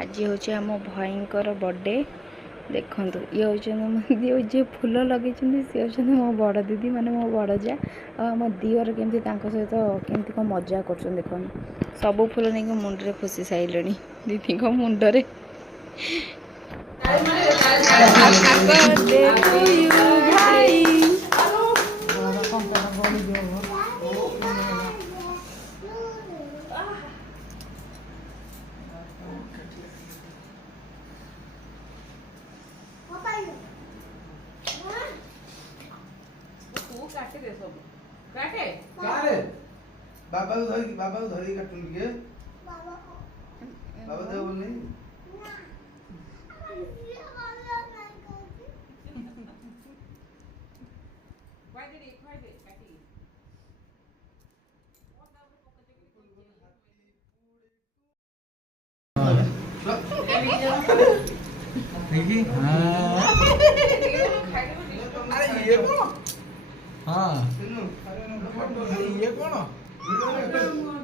आज हूँ आम भयंकर बर्थडे देखु ये हूँ जे फूल लगे सी हूँ मो बड़ दीदी माने मो बड़ जा आम दिवर केमती सहित केमती कौन मजा कर देख सब फूल नहीं मुंडे खोसी सारे दीदी मुंडरे बाबा धरी काटून के बाबा दे बोल नहीं देखी अरे ये कौन हाँ ये कौन